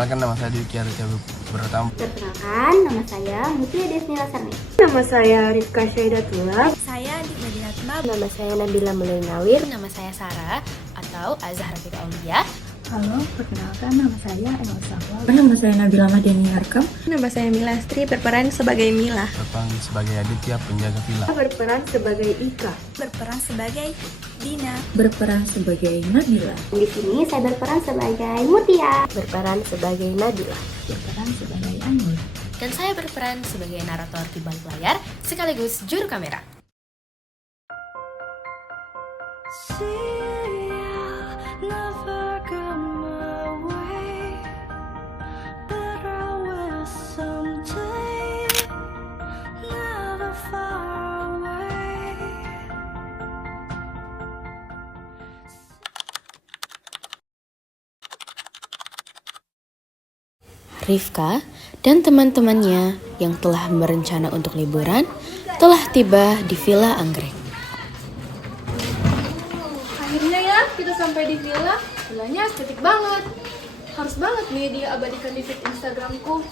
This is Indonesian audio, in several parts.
Perkenalkan, nama saya Dwiki Aditya Pratama. Perkenalkan, nama saya Mutia Desnila Sarni. Nama saya Rifka Syaidatullah. Saya Adik Madinatma. Nama saya Nabila Melainawir. Nama saya Sarah atau Azhar Fika Aulia. Halo, perkenalkan nama saya Emel Sahwal. Nama saya Nabila Madiani Harkam. Nama saya Mila Astri, berperan sebagai Mila. Berperan sebagai Aditya, penjaga villa. Berperan sebagai Ika. Berperan sebagai Dina. Berperan sebagai Nabila. Di sini saya berperan sebagai Mutia. Berperan sebagai Nabila. Berperan sebagai Ainul. Dan saya berperan sebagai narator di balik layar sekaligus juru kamera. Rifka dan teman-temannya yang telah berencana untuk liburan telah tiba di Villa Anggrek. Akhirnya ya, kita sampai di villa. Villanya estetik banget. Harus banget nih diabadikan di feed Instagramku.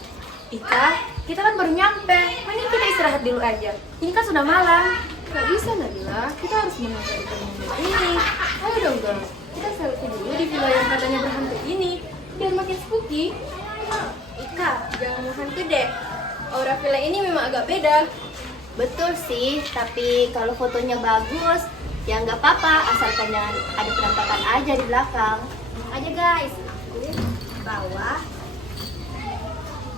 Ika, kita kan baru nyampe. Mending kita istirahat dulu aja. Ini kan sudah malam. Gak bisa Nabila, kita harus mengabadikan momen ini. Ayo dong girls, kita selfie dulu di villa yang katanya berhantu ini. Biar makin spooky. Ika, jangan hantu deh. Aura villa ini memang agak beda. Betul sih, tapi kalau fotonya bagus, ya nggak apa-apa, asalkan jangan ada penampakan aja di belakang. Aja guys, bawah,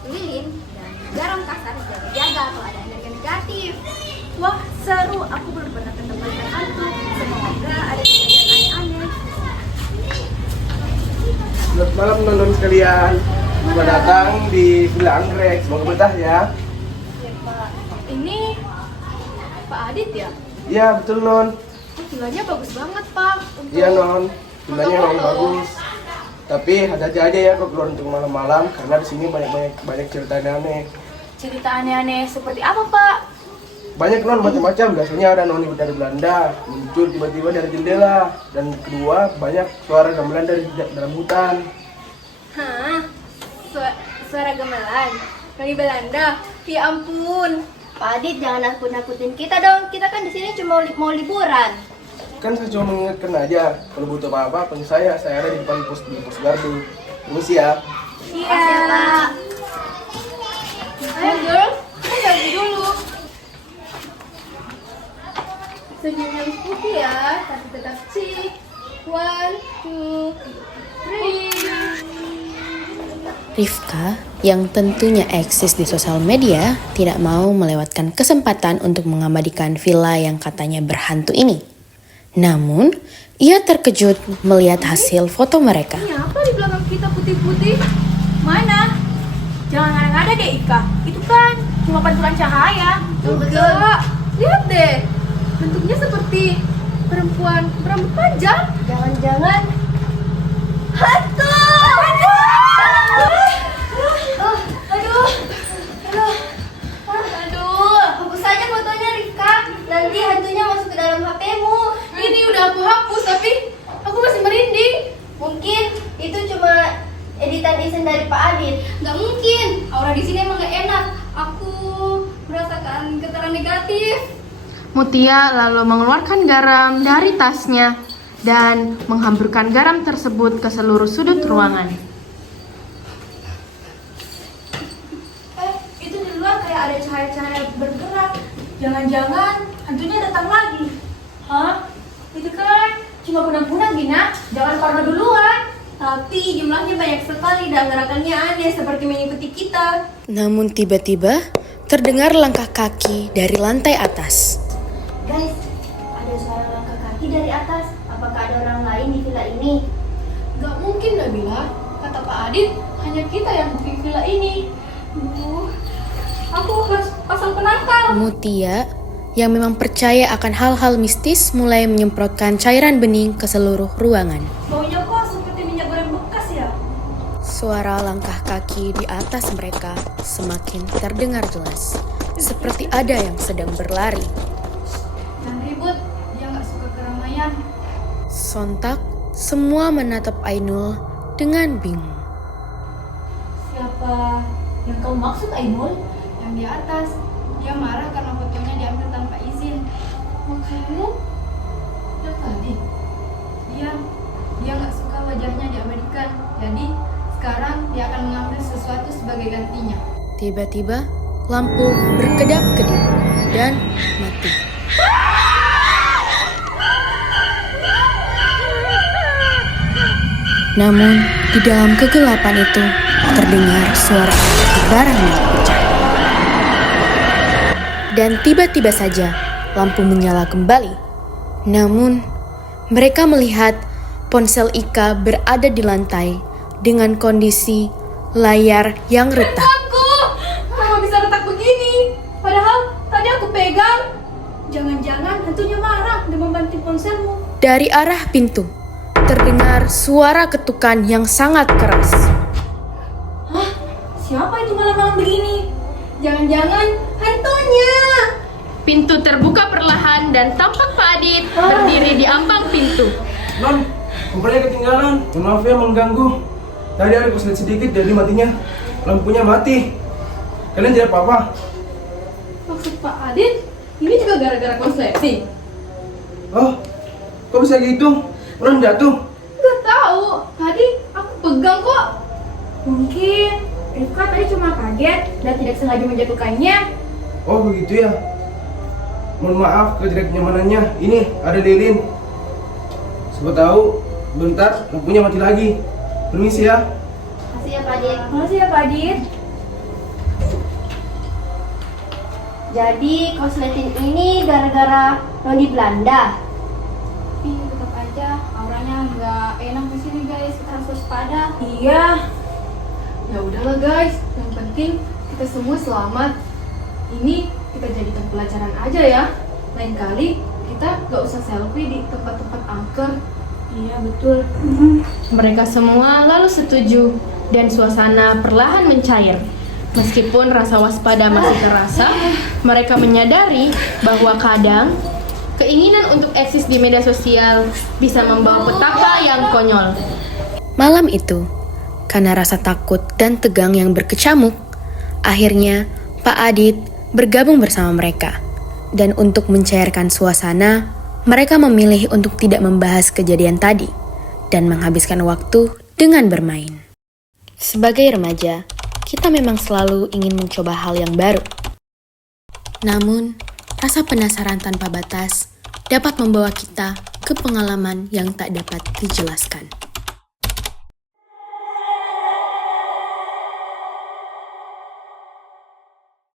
lilin, dan garam kasar jaga kalau ada energi negatif. Wah, seru. Aku belum pernah ketemu ikan hantu. Semoga ada kejadian aneh-aneh. Selamat malam teman-teman sekalian. Selamat datang di Villa Anggrek. Semoga betah ya. Ya Pak, ini Pak Adit ya? Iya betul non. Oh, villanya bagus banget Pak. Untuk Iya non. Villanya memang foto-foto. bagus. Tapi hati-hati aja ya kalau keluar untuk malam-malam karena di sini banyak cerita aneh. Cerita aneh-aneh seperti apa Pak? Banyak non macam-macam. Biasanya ada noni dari Belanda muncul tiba-tiba dari jendela, dan kedua banyak suara gamelan dari dalam hutan. Hah? Suara gamelan dari Belanda? Ya ampun. Pak Adit, jangan nakut-nakutin kita dong. Kita kan di sini cuma mau liburan. Kan saya cuma mengingatkan aja, kalau butuh apa-apa panggil saya ada di depan pos gardu. Permisi ya. Iya Pak. Ayo girl, kita selfie dulu. Senyumnya spooky ya, tapi tetap chic. 1, 2, 3. Rifka, yang tentunya eksis di sosial media, tidak mau melewatkan kesempatan untuk mengabadikan villa yang katanya berhantu ini. Namun, ia terkejut melihat hasil foto mereka. Ini apa di belakang kita putih-putih? Mana? Jangan ngada-ngada deh Ika. Itu kan cuma pantulan cahaya. Enggak. Lihat deh. Bentuknya seperti perempuan berambut panjang. Jangan-jangan hantu! Aduh, hapus saja fotonya Rifka. Nanti hantunya masuk ke dalam HP-mu. Ini udah aku hapus tapi aku masih merinding. Mungkin itu cuma editan iseng dari Pak Adit. Nggak mungkin. Aura di sini emang nggak enak. Aku merasakan getaran negatif. Mutia lalu mengeluarkan garam dari tasnya dan menghamburkan garam tersebut ke seluruh sudut ruangan. Itu di luar kayak ada cahaya-cahaya bergerak. Jangan-jangan hantunya datang lagi. Hah? Itu kan cuma kunang-kunang, Gina. Jangan parno duluan. Tapi jumlahnya banyak sekali dan gerakannya aneh seperti mengikuti kita. Namun tiba-tiba terdengar langkah kaki dari lantai atas. Guys, ada suara langkah kaki dari atas. Apakah ada orang lain di villa ini? Gak mungkin Nabila. Kata Pak Adit, hanya kita yang booking villa ini. Aku harus pasang penangkal. Mutia, yang memang percaya akan hal-hal mistis, mulai menyemprotkan cairan bening ke seluruh ruangan. Baunya kok seperti minyak goreng bekas ya? Suara langkah kaki di atas mereka semakin terdengar jelas, seperti ada yang sedang berlari. Jangan ribut, dia nggak suka keramaian. Sontak, semua menatap Ainul dengan bingung. kau maksud, Ainul? Yang di atas, dia marah karena fotonya diambil tanpa izin. Maksudmu? Yang tadi? Dia nggak suka wajahnya diabadikan. Jadi sekarang dia akan mengambil sesuatu sebagai gantinya. Tiba-tiba lampu berkedap-kedip dan mati. Namun di dalam kegelapan itu terdengar suara barang yang pecah. Dan tiba-tiba saja lampu menyala kembali. Namun mereka melihat ponsel Ika berada di lantai dengan kondisi layar yang retak. Kenapa bisa retak begini? Padahal tadi aku pegang. Jangan-jangan hantunya marah dan membanting ponselmu. Dari arah pintu terdengar suara ketukan yang sangat keras. Hah? Siapa itu malam-malam begini? Jangan-jangan hantunya. Pintu terbuka perlahan dan tampak Pak Adit berdiri di ambang pintu. Non, kompornya ketinggalan. Mohon maaf ya mengganggu. Tadi ada kesulitan sedikit jadi matinya. Lampunya mati. Kalian tidak apa-apa? Maksud Pak Adit, ini juga gara-gara konsleting. Oh, kok bisa gitu? Non jatuh. Gak tahu, tadi aku pegang kok. Mungkin Rifka tadi cuma kaget dan tidak sengaja menjatuhkannya. Oh begitu ya. Mohon maaf ketidaknyamanannya. Ini ada lilin. Siapa tahu bentar lampunya mati lagi. Permisi ya. Makasih ya Pak Adit. Makasih ya Pak Adit. Jadi konsleting ini gara-gara Noni Belanda. Tapi tetap aja auranya nggak enak di sini guys. Kita harus waspada. Iya. Ya udahlah guys, yang penting kita semua selamat. Ini kita jadikan pelajaran aja ya. Lain kali kita nggak usah selfie di tempat-tempat angker. Iya betul. Mereka semua lalu setuju dan suasana perlahan mencair. Meskipun rasa waspada masih terasa, mereka menyadari bahwa kadang keinginan untuk eksis di media sosial bisa membawa petaka yang konyol. Malam itu, karena rasa takut dan tegang yang berkecamuk, akhirnya Pak Adit bergabung bersama mereka. Dan untuk mencairkan suasana, mereka memilih untuk tidak membahas kejadian tadi dan menghabiskan waktu dengan bermain. Sebagai remaja, kita memang selalu ingin mencoba hal yang baru. Namun, rasa penasaran tanpa batas dapat membawa kita ke pengalaman yang tak dapat dijelaskan.